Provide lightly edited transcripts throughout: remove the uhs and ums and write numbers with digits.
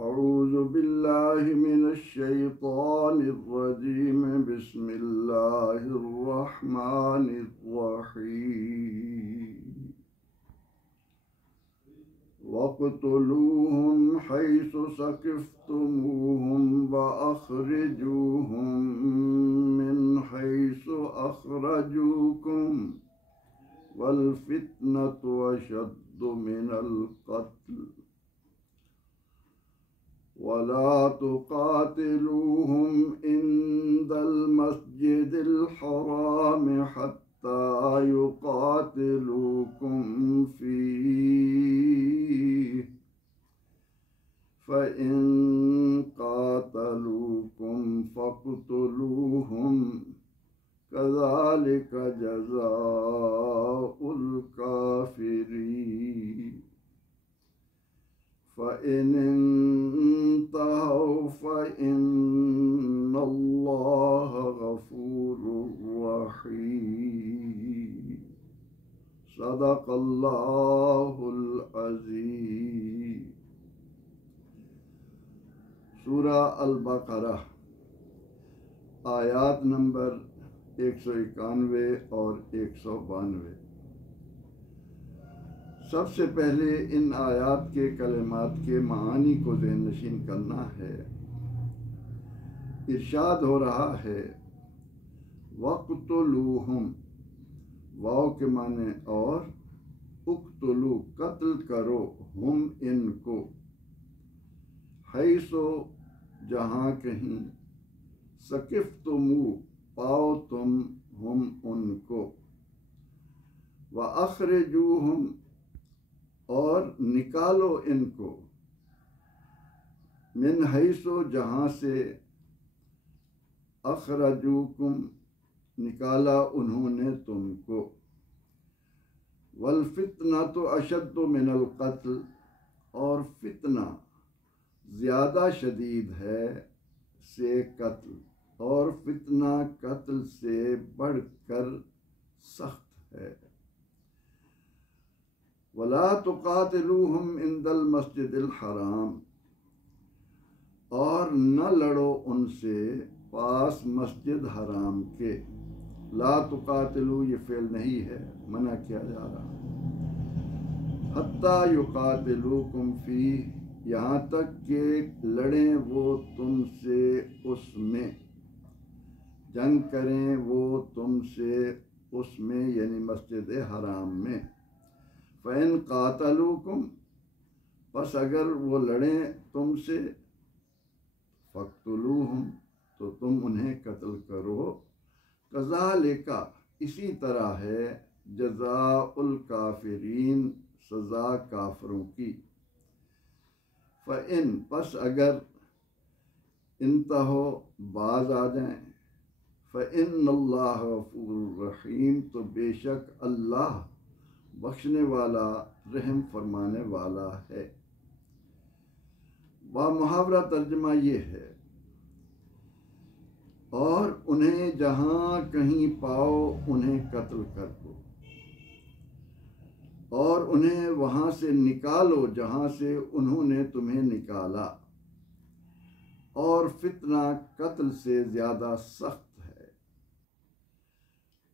अऊज़ु बिल्लाहि मिनश शैतानिर रजीम बिस्मिल्लाहिर रहमानिर रहीम वक़्तुलूहुम हैसु सक़िफ़्तुमूहुम व अख़रिजूहुम मिन हैसु अख़रजूकुम वल फ़ित्नतु अशद्दु मिनल क़त्ल वला तुक़ातिलूहुम इंदल मस्जिदिल हराम हत्ता युक़ातिलूकुम फ़ीह फ़इन क़ातलूकुम फ़क़्तुलूहुम कज़ालिक जज़ाउल काफ़िरीन फ़इन इंतहौ फ़इन्नल्लाह गफ़ूरुर रहीम। सदक़ल्लाहुल अज़ीम। सूरा अल-बक़रा आयात नंबर 191 और 192। सबसे पहले इन आयात के कलिमात के मानी को ज़हन नशीन करना है। इरशाद हो रहा है वक़्तुलूहुम, वाव के माने और, उक़्तुलू कत्ल करो, हुम इनको, हैसो जहाँ कहीं, सक़िफ़्तुमू पाओ तुम, हुम उनको, व अख़रिजूहुम और निकालो इनको, मिन हैसो जहाँ से, अख़रजूकुम निकाला उन्होंने तुमको, वल फ़ितना तो अशद्दु मिनल क़त्ल और फितना ज़्यादा शदीद है से कत्ल, और फितना कत्ल से बढ़कर सख्त है। वला तुक़ातिलूहुम इंदल मस्जिदिल हराम, और न लड़ो उनसे पास मस्जिद हराम के। ला तुक़ातिलू ये फ़ेल नहीं है, मना किया जा रहा। हत्ता युक़ातिलूकुम फ़ीह, यहाँ तक कि लड़ें वो तुमसे उसमें, जंग करें वो तुमसे उसमें, यानी मस्जिद हराम में। फ़इन क़ातलूकुम, बस अगर वो लड़ें तुमसे, फ़क़्तुलूहुम तो तुम उन्हें कत्ल करो। कज़ालिका इसी तरह है, जज़ाउल काफ़िरीन सज़ा काफ़रों की। फ़इन बस अगर, इंतहो बाज आ जाएं, फ़इन्नल्लाह गफ़ूरुर रहीम तो बेशक अल्लाह बख्शने वाला रहम फरमाने वाला है। बा मुहावरा तर्जमा ये है, और उन्हें जहाँ कहीं पाओ उन्हें कत्ल कर दो, और उन्हें वहाँ से निकालो जहाँ से उन्होंने तुम्हें निकाला, और फितना कत्ल से ज़्यादा सख्त है।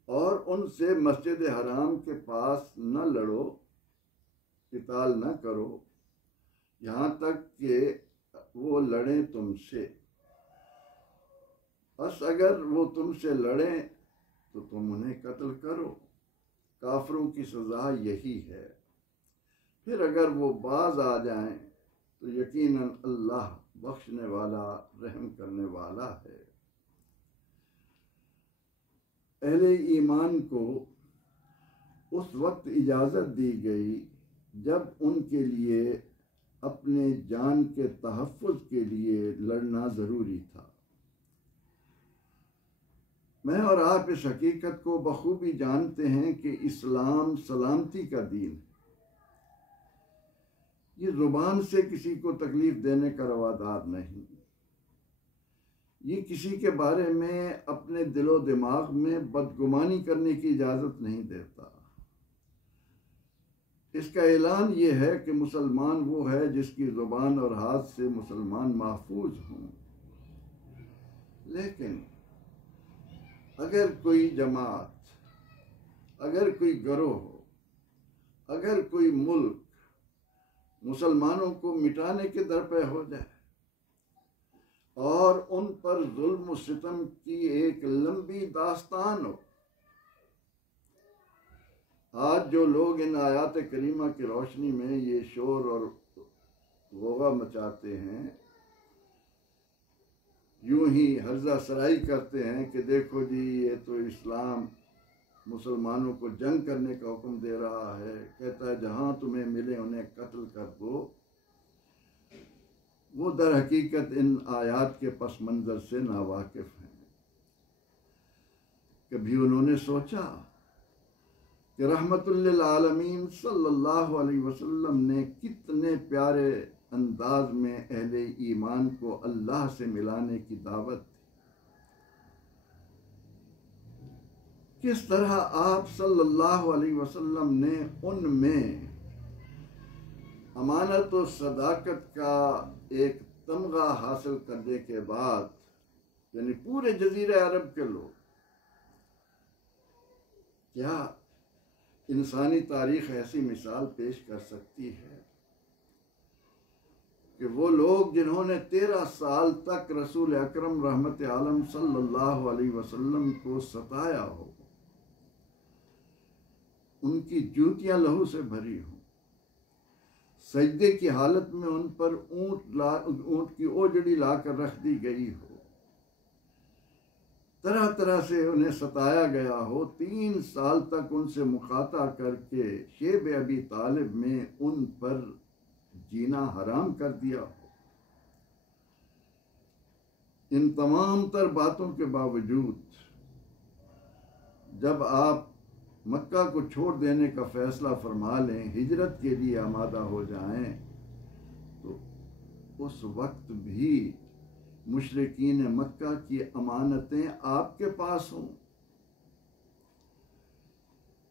और उनसे मस्जिद हराम के पास न लड़ो, क़िताल न करो, यहाँ तक कि वो लड़ें तुमसे। बस अगर वो तुमसे लड़ें तो तुम उन्हें कत्ल करो। काफिरों की सज़ा यही है। फिर अगर वो बाज आ जाएं तो यकीनन अल्लाह बख्शने वाला रहम करने वाला है। अहले ईमान को उस वक्त इजाज़त दी गई जब उनके लिए अपने जान के तहफ़्फ़ुज़ के लिए लड़ना ज़रूरी था। मैं और आप इस हकीकत को बखूबी जानते हैं कि इस्लाम सलामती का दीन है। ये ज़ुबान से किसी को तकलीफ़ देने का रवादार नहीं। ये किसी के बारे में अपने दिलो दिमाग में बदगुमानी करने की इजाज़त नहीं देता। इसका ऐलान ये है कि मुसलमान वो है जिसकी ज़ुबान और हाथ से मुसलमान महफूज हों। लेकिन अगर कोई जमात, अगर कोई गिरोह, अगर कोई मुल्क मुसलमानों को मिटाने के दर पे हो जाए और उन पर जुल्म सितम की एक लंबी दास्तान हो, आज जो लोग इन आयात करीमा की रोशनी में ये शोर और गोगा मचाते हैं, यूं ही हर्जा सराई करते हैं कि देखो जी ये तो इस्लाम मुसलमानों को जंग करने का हुक्म दे रहा है, कहता है जहां तुम्हें मिले उन्हें कत्ल कर दो, वो दर हकीकत इन आयात के पस मंज़र से नावाकिफ हैं। कभी उन्होंने सोचा कि रहमतुल्लिल आलमीन सल्लल्लाहु अलैहि वसल्लम ने कितने प्यारे अंदाज में अहले ईमान को अल्लाह से मिलाने की दावत दी, किस तरह आप सल्लल्लाहु अलैहि वसल्लम ने उनमें अमानत और सदाकत का एक तमगा हासिल करने के बाद, यानी पूरे जजीरे अरब के लोग, क्या इंसानी तारीख ऐसी मिसाल पेश कर सकती है कि वो लोग जिन्होंने 13 साल तक रसूल अकरम रहमत आलम सल्लल्लाहु अलैहि वसल्लम को सताया हो, उनकी जूतियां लहू से भरी हों, सजदे की हालत में उन पर ऊंट की ओजड़ी लाकर रख दी गई हो, तरह तरह से उन्हें सताया गया हो, 3 साल तक उनसे मुखाता करके शेब अबी तालिब में उन पर जीना हराम कर दिया हो। इन तमाम तर बातों के बावजूद जब आप मक्का को छोड़ देने का फैसला फरमा लें, हिजरत के लिए आमादा हो जाएं, तो उस वक्त भी मुशरिकीन मक्का की अमानतें आपके पास हों।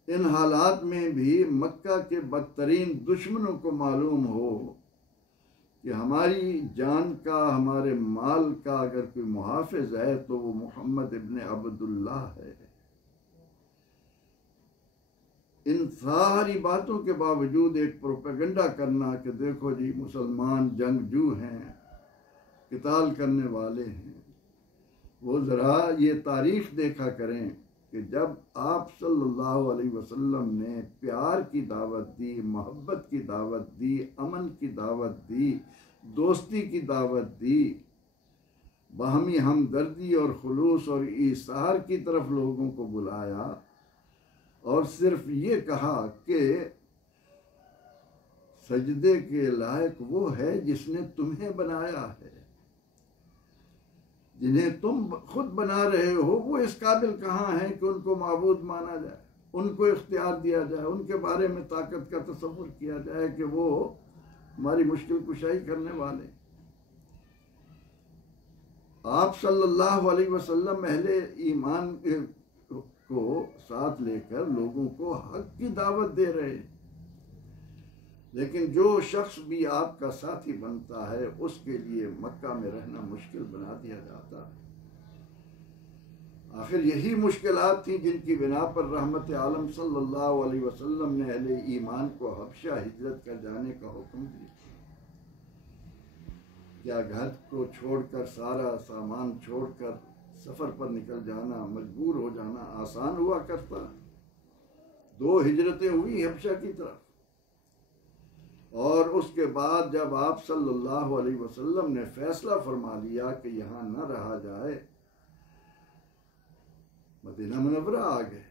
इन हालात में भी मक्का के बदतरीन दुश्मनों को मालूम हो कि हमारी जान का, हमारे माल का अगर कोई मुहाफिज है तो वो मोहम्मद इब्न अब्दुल्लाह है। इन सारी बातों के बावजूद एक प्रोपेगेंडा करना कि देखो जी मुसलमान जंगजू हैं, किताल करने वाले हैं, वो ज़रा ये तारीख़ देखा करें कि जब आप सल्लल्लाहु अलैहि वसल्लम ने प्यार की दावत दी, मोहब्बत की दावत दी, अमन की दावत दी, दोस्ती की दावत दी, बाहमी हमदर्दी और खुलूस और ईसार की तरफ लोगों को बुलाया और सिर्फ ये कहा कि सजदे के लायक वो है जिसने तुम्हें बनाया है, जिन्हें तुम खुद बना रहे हो वो इस काबिल कहाँ हैं कि उनको माबूद माना जाए, उनको इख्तियार दिया जाए, उनके बारे में ताकत का तसव्वुर किया जाए कि वो हमारी मुश्किल कुशाई करने वाले। आप सल्लल्लाहु अलैहि वसल्लम अहले ईमान को साथ लेकर लोगों को हक की दावत दे रहे हैं, लेकिन जो शख्स भी आपका साथी बनता है उसके लिए मक्का में रहना मुश्किल बना दिया जाता है। आखिर यही मुश्किलात थी जिनकी बिना पर रहमत आलम सल्लल्लाहु अलैहि वसल्लम ने अहले ईमान को हबशा हिजरत कर जाने का हुक्म दिया। क्या घर को छोड़कर, सारा सामान छोड़कर सफ़र पर निकल जाना, मजबूर हो जाना आसान हुआ करता? 2 हिजरतें हुई हबशा की तरफ, और उसके बाद जब आप सल्लल्लाहु अलैहि वसल्लम ने फैसला फरमा लिया कि यहाँ न रहा जाए, मदीना मुनव्वरा आ गए।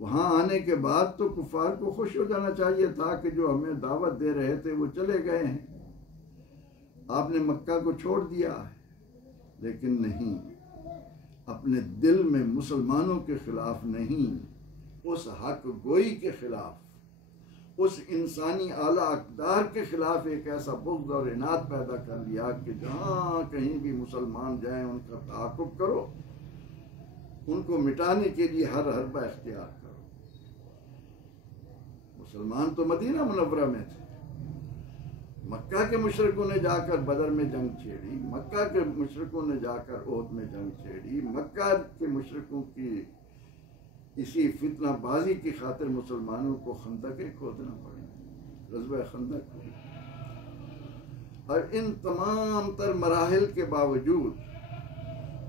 वहाँ आने के बाद तो कुफार को खुश हो जाना चाहिए था कि जो हमें दावत दे रहे थे वो चले गए हैं, आपने मक्का को छोड़ दिया है। लेकिन नहीं, अपने दिल में मुसलमानों के खिलाफ नहीं, उस हक गोई के खिलाफ, उस इंसानी आला अक़दार के खिलाफ एक ऐसा बुग़्ज़ और इनाद पैदा कर लिया कि जहाँ कहीं भी मुसलमान जाएं उनका ताक़ुब करो, उनको मिटाने के लिए हर हरबा इख्तियार करो। मुसलमान तो मदीना मुनव्वरा में थे। मक्का के मुशरिकों ने जाकर बदर में जंग छेड़ी, मक्का के मुशरिकों ने जाकर ओहद में जंग छेड़ी, मक्का के मुशरिकों की इसी फितनाबाजी की खातिर मुसलमानों को खंदकें खोदना पड़ी, ग़ज़वा खंदक हुई। और इन तमाम तर मराहिल के बावजूद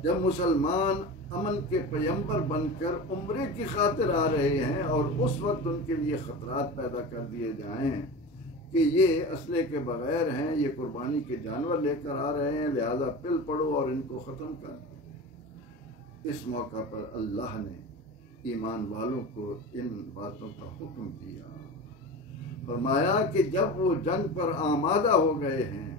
जब मुसलमान अमन के पैगंबर बनकर उम्रे की खातिर आ रहे हैं और उस वक्त उनके लिए ख़तरात पैदा कर दिए जाएं कि ये असले के बगैर हैं, ये कुर्बानी के जानवर लेकर आ रहे हैं, लिहाजा पिल पड़ो और इनको ख़त्म कर दो। इस मौका पर अल्लाह ने ईमान वालों को इन बातों का हुक्म दिया। फरमाया कि जब वो जंग पर आमादा हो गए हैं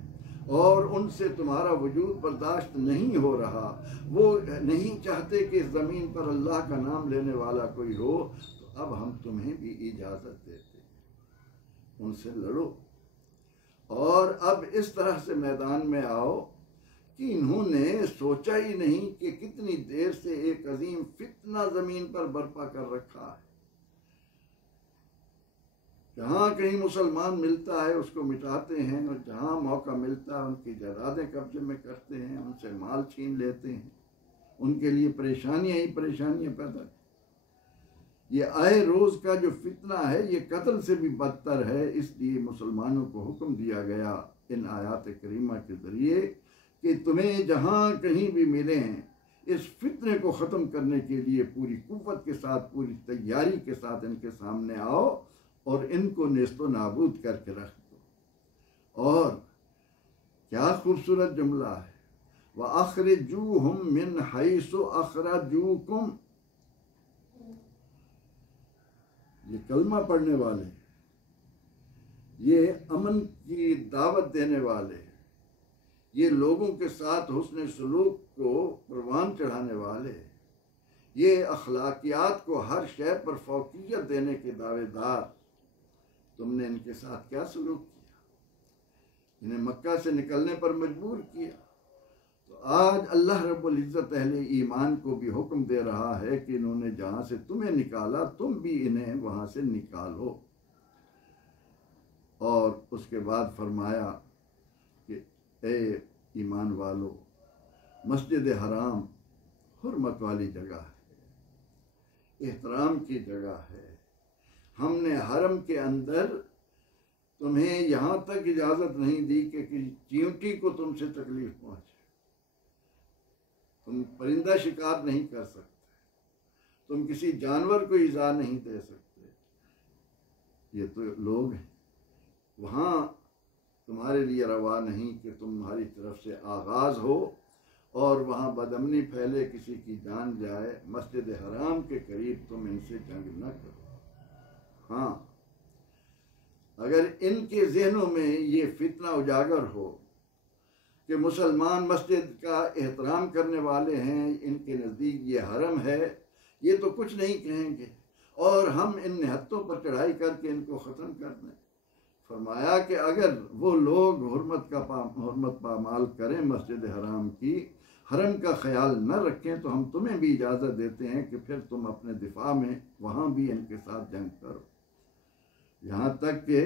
और उनसे तुम्हारा वजूद बर्दाश्त नहीं हो रहा, वो नहीं चाहते कि इस ज़मीन पर अल्लाह का नाम लेने वाला कोई हो, तो अब हम तुम्हें भी इजाज़त देते हैं, उनसे लड़ो। और अब इस तरह से मैदान में आओ कि इन्होंने सोचा ही नहीं कि कितनी देर से एक अजीम फितना ज़मीन पर बर्पा कर रखा है। जहाँ कहीं मुसलमान मिलता है उसको मिटाते हैं, और जहाँ मौका मिलता है उनकी जायदादें कब्जे में करते हैं, उनसे माल छीन लेते हैं, उनके लिए परेशानियाँ ही परेशानियाँ पैदा। ये आए रोज़ का जो फितना है ये कत्ल से भी बदतर है। इसलिए मुसलमानों को हुक्म दिया गया इन आयात करीमा के ज़रिए कि तुम्हें जहाँ कहीं भी मिलें इस फितने को ख़त्म करने के लिए पूरी कुव्वत के साथ, पूरी तैयारी के साथ इनके सामने आओ और इनको नेस्तो नाबूद करके रख दो। और क्या खूबसूरत जुमला है, व अखरिजूहुम मिन हैसु अखरजूकुम। ये कलमा पढ़ने वाले, ये अमन की दावत देने वाले, ये लोगों के साथ हुस्न सलूक को परवान चढ़ाने वाले, ये अखलाकियात को हर शय पर फौकियत देने के दावेदार, तुमने इनके साथ क्या सलूक किया? इन्हें मक्का से निकलने पर मजबूर किया। तो आज अल्लाह रब्बुल इज़्ज़त अहले ईमान को भी हुक्म दे रहा है कि इन्होंने जहाँ से तुम्हें निकाला तुम भी इन्हें वहाँ से निकालो। और उसके बाद फरमाया कि ए ईमान वालो, मस्जिद हराम हुर्मत वाली जगह है, एहतराम की जगह है। हमने हरम के अंदर तुम्हें यहाँ तक इजाज़त नहीं दी कि किसी चींटी को तुमसे तकलीफ पहुँचे, तुम परिंदा शिकार नहीं कर सकते, तुम किसी जानवर को इज़ा नहीं दे सकते। ये तो लोग हैं, वहाँ तुम्हारे लिए रवा नहीं कि तुम्हारी तरफ से आगाज़ हो और वहाँ बदअमनी फैले, किसी की जान जाए। मस्जिद हराम के करीब तुम इनसे जंग न करो। हाँ, अगर इनके जहनों में ये फितना उजागर हो कि मुसलमान मस्जिद का एहतराम करने वाले हैं, इनके नज़दीक ये हरम है, ये तो कुछ नहीं कहेंगे और हम इन निहत्तों पर चढ़ाई करके इनको ख़त्म कर दें। फरमाया कि अगर वो लोग हुर्मत पामाल करें मस्जिद हराम की, हरम का ख्याल न रखें, तो हम तुम्हें भी इजाज़त देते हैं कि फिर तुम अपने दिफा में वहाँ भी इनके साथ जंग करो, यहाँ तक कि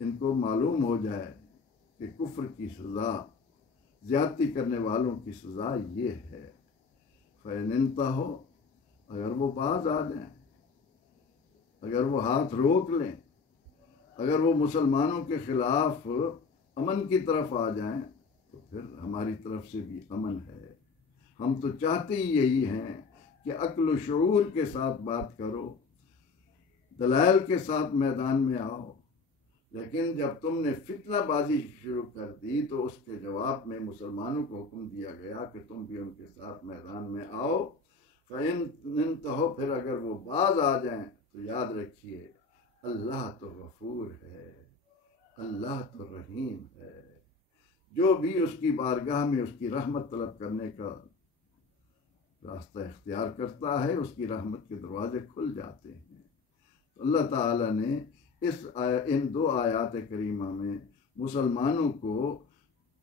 इनको मालूम हो जाए कि कुफ्र की सज़ा, ज़्यादती करने वालों की सज़ा ये है। फ़ैनिनता हो, अगर वो बाज आ जाएं, अगर वो हाथ रोक लें, अगर वो मुसलमानों के ख़िलाफ़ अमन की तरफ आ जाएं, तो फिर हमारी तरफ से भी अमन है। हम तो चाहते ही यही हैं कि अक्ल शऊर के साथ बात करो, दलाइल के साथ मैदान में आओ। लेकिन जब तुमने फितनाबाजी शुरू कर दी तो उसके जवाब में मुसलमानों को हुक्म दिया गया कि तुम भी उनके साथ मैदान में आओ। फ़इन तो फिर अगर वो बाज आ जाएं तो याद रखिए, अल्लाह तो गफूर है, अल्लाह तो रहीम है। जो भी उसकी बारगाह में उसकी रहमत तलब करने का रास्ता इख्तियार करता है, उसकी रहमत के दरवाजे खुल जाते हैं। तो अल्लाह ताला ने इन दो आयात करीमा में मुसलमानों को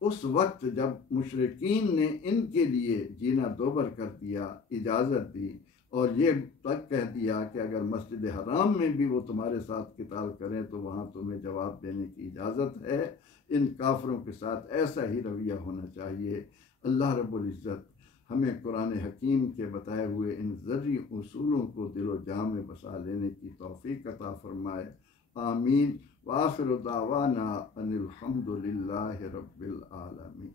उस वक्त जब मुशरिकीन ने इनके लिए जीना दोबर कर दिया, इजाज़त दी, और ये तक कह दिया कि अगर मस्जिद हराम में भी वो तुम्हारे साथ किताल करें तो वहाँ तुम्हें जवाब देने की इजाज़त है। इन काफरों के साथ ऐसा ही रवैया होना चाहिए। अल्लाह रब्बुल इज़्ज़त हमें कुरान हकीम के बताए हुए इन ज़र्री उसूलों को दिलो जाँ में बसा लेने की तौफीक अता फरमाए। आमीन। व आखिरु दावाना अनिल हम्दुलिल्लाहि रब्बिल आलमीन।